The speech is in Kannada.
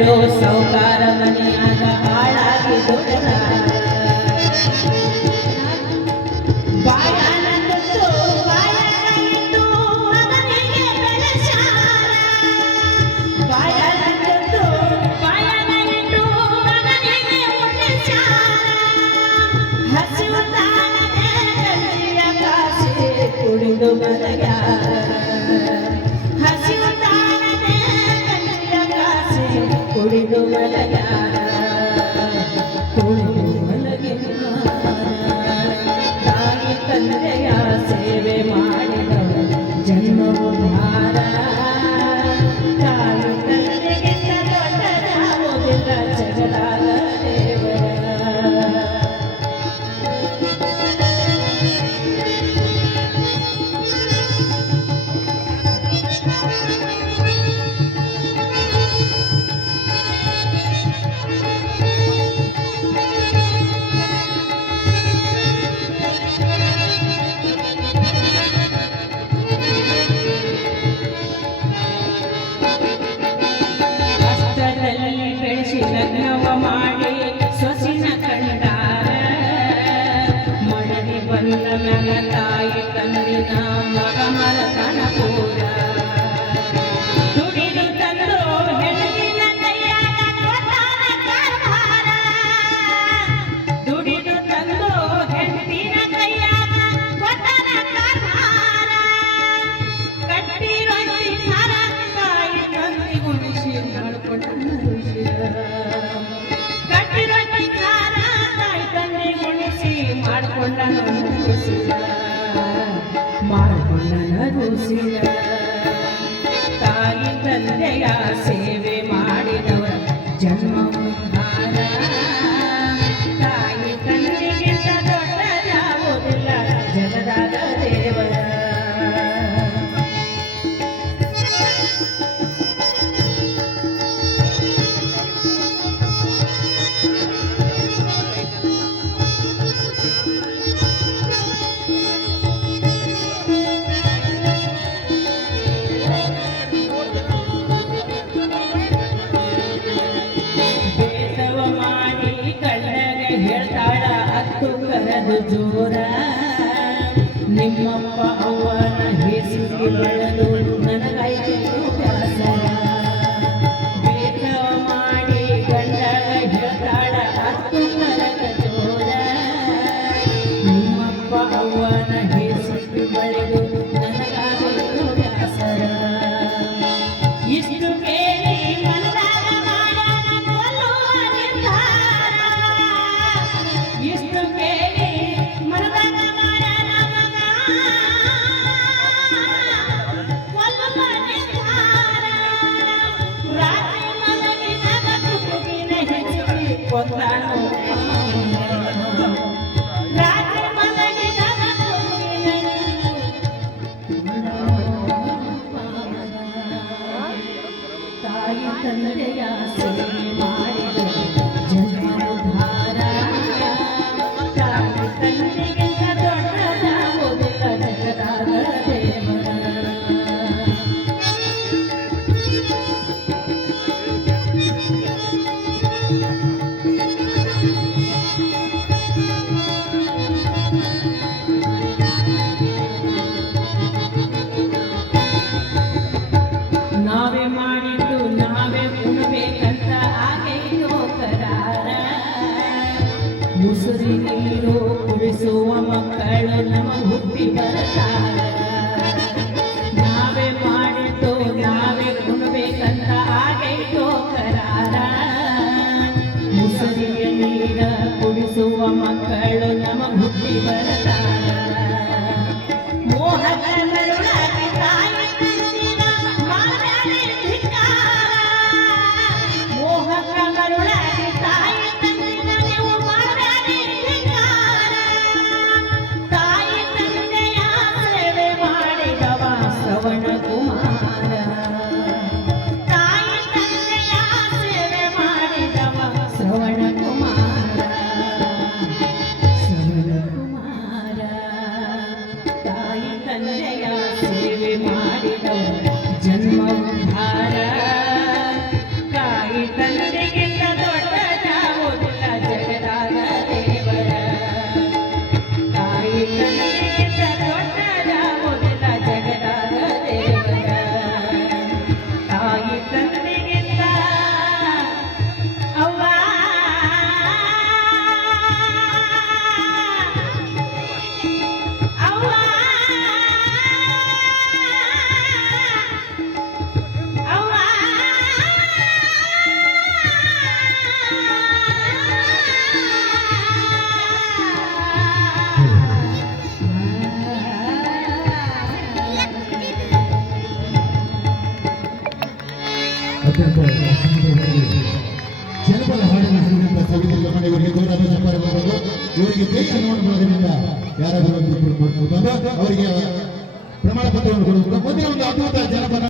ಸೌಕಾರ ಮನೆಯಾಗ ಹಾಳಾಗಿ ದುಡದ ಕುಡಿದು ಮಲಗ್ಯಾರ ಹಸಿವು ತಾಳದೆ ಗಂಜಿಯ ಕಾಸಿ ಕುಡಿದು ಮಲಗ್ಯಾರ ಕುಡಿದು ಮಲಗಿನಾರ ತಾಯಿ ತಂದೆಯ ಸೇವೆ ಮಾಡಿದವ ಜನ್ಮವು ಭಾರ ತಾಯಿ ತಂದೆಗಿಂತ ದೊಡ್ಡದಾಗುವುದಿಲ್ಲ ಜಗದಾಗ ದೇವರ ಲಗ್ನವ ಮಾಡಿ ಸೊಸಿನ ಕಂಡಾರ ಮಡದಿ ಬಂದ ಮ್ಯಾಲ ತಾಯಿ ತಂದಿನ ಮಗ ಮಲತನ ಪೂರ ದುಡಿದು ತಂದು ಹೆಣ್ಣಿನ ಕೈಯಾಗ ಕೊಟ್ಟಾನ ಕಾರ್ಭಾರ ದುಡಿದು ತಂದು ಹೆಣ್ಣಿನ ಕೈಯಾಗ ಕೊಟ್ಟಾನ ಕಾರ್ಭಾರ ಕಟ್ಟಿರೋ ಹಾರ ತಾಯಿ ತಂದಿ ಗುಣಿಸಿ ಮಾಡ್ಕೊಂಡ ತಾಯಿ ತಂದೆಯ ಸೇವೆ ಮಾಡಿದವರ ಜನ್ಮ ಉದ್ಧಾರ ತಾಯಿ ತಂದೆಗಿಂತ ದೊಡ್ಡದಾಗುವುದಿಲ್ಲ ಜಗದಾದ ದೇವರ ಹೇಳ್ತಾಳ ಅತ್ತು ಕರೆದು ಜೋರ ನಿಮ್ಮಪ್ಪ ಅವನ ಹೇಸಿಗೆ ಬೆಳೆದು ನನಗಾಯ್ತು ಬ್ಯಾಸರ ಬೇಕವ ಮಾಡಿ ಗಂಡಗ ಹೇಳ್ತಾಳ ಅತ್ತು ಕರೆದು ಜೋರ ನಿಮ್ಮಪ್ಪ ಅವನ ಹೇಸಿಗೆ ಬೆಳೆದು ನನಗಾಯ್ತು ಬ್ಯಾಸರ ಇಷ್ಟು ಕೇಳಿ ಮನದಾಗ ಮಾಡ್ಯಾನ ಕೊಲ್ಲುವ ನಿರ್ಧಾರ ಇಷ್ಟು ಕೇಳಿ ಮನದಾಗ ಮಾಡ್ಯಾನ ಮಗ ಕೊಲ್ಲುವ ನಿರ್ಧಾರ ರಾತ್ರಿ ಮಲಗಿದಾಗ ತುಕುಗಿನ ಹೆಚ್ಚಿಗೆ ಕೊಂದಾನು ರಾತ್ರಿ ಮಲಗಿದಾಗ ತಾಯಿ ತಂದೆಯ ಸೇವೆ ಮಾಡಿದ ಜನ್ಮೋದ್ಧಾರ ತಾಯಿ ತಂದೆಗಿಂತ ದೊಡ್ಡದಾಗುವುದಿಲ್ಲ ಜಗದಾದ ದೇವರ ನಾವೇ ಮಾಡಿದ್ದು ನಾವೇ ಉಣಬೇಕಂತ ಆಗೈತೋ ಕರಾರ ಮುಸುರಿ ನೀರು ಕುಡಿಸುವ ಮಕ್ಕಳು ನಮ್ಮ ಹುಟ್ಟಿ ಬರ್ತಾರ ನಾವೇ ಮಾಡಿದ್ದು ನಾವೇ ಉಣಬೇಕಂತ ಆಗೈತೋ ಕರಾರ ಮುಸುರಿಯ ನೀರ ಕುಡಿಸುವ ಮಕ್ಕಳು ನಮ್ಮ ಹುಟ್ಟಿ ಬರ್ತಾರ ಮೋಹಕ ಮರುಳಾಗಿ ತಾಯಿ ತಂದಿನ ಮಾಡಬೇಡಿ ಧಿಕ್ಕಾರ ಮೋಹಕ ಮರುಳಾಗಿ ತಾಯಿ ತಂದಿನ ನೀವು ಮಾಡಬೇಡಿ ಧಿಕ್ಕಾರ ತಾಯಿ ತಂದೆಯ ಸೇವೆ ಮಾಡಿದವ ಶ್ರವಣ ಕುಮಾರ ತಾಯಿ ತಂದೆಯ ಸೇವೆ ಮಾಡಿದವ ಶ್ರವಣ ಕುಮಾರ ಶ್ರವಣ ಕುಮಾರ ತಂದೆಗಿಂತ ದೊಡ್ಡ ಯಾವುದಿಲ್ಲ ಜಗದಾಗ ದೇವರ ತಾಯಿ ತಂದೆಗಿಂತ ದೊಡ್ಡ ಯಾವುದಿಲ್ಲ ಜಗದಾಗ ದೇವರ ತಾಯಿ ತಂದೆಗಿಂತ ಅವ್ವ ಅವ್ವ ಅವ್ವ ಅತ್ಯಂತ ಜನಪದ ಹಾಡಿನ ಹಾಡಿನಿಂದ ಸವಿದಿಲ್ಲ ಇವರಿಗೆ ಗೌರವ ಸಂಪಾದನೆ ಮಾಡಬಹುದು. ಇವರಿಗೆ ದೇಶ ನೋಡಬಹುದರಿಂದ ಯಾರಾದರೂ ಅವರಿಗೆ ಪ್ರಮಾಣ ಪತ್ರವನ್ನು ಕೊಡುವುದು ಮುಂದೆ ಒಂದು ಅದ್ಭುತ ಜನಪದ